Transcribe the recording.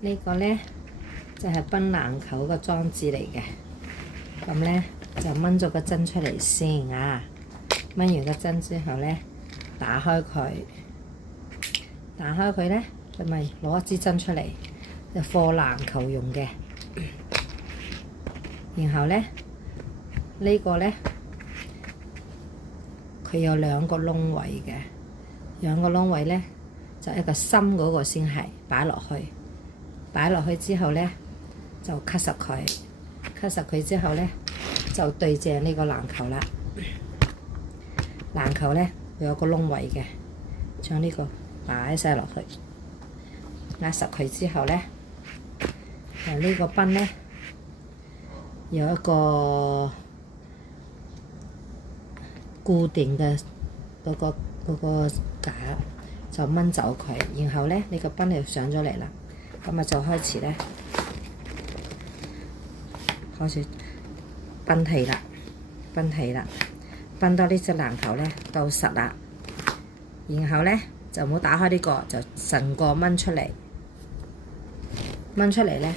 呢個咧就係檳蘭球個裝置嚟嘅。咁咧就掹咗個針出嚟先啊！掹完個針之後咧，打開佢咧，就咪攞一支針出嚟，就放籃球用嘅。然後咧，呢個咧，佢有兩個窿位嘅，兩個窿位咧就一個深嗰個先係擺落去之後咧就吸實佢之後咧就對正呢個籃球啦。籃球咧有個窿位嘅，將呢個擺晒落去，壓實佢之後咧，呢個賓咧有一個固定嘅嗰個架，就掹走佢，然後咧呢個賓就上咗嚟啦。咁啊就開始賓氣啦，賓到呢隻籃球咧夠實啦，然後咧就唔好打開呢個，就成個掹出嚟咧。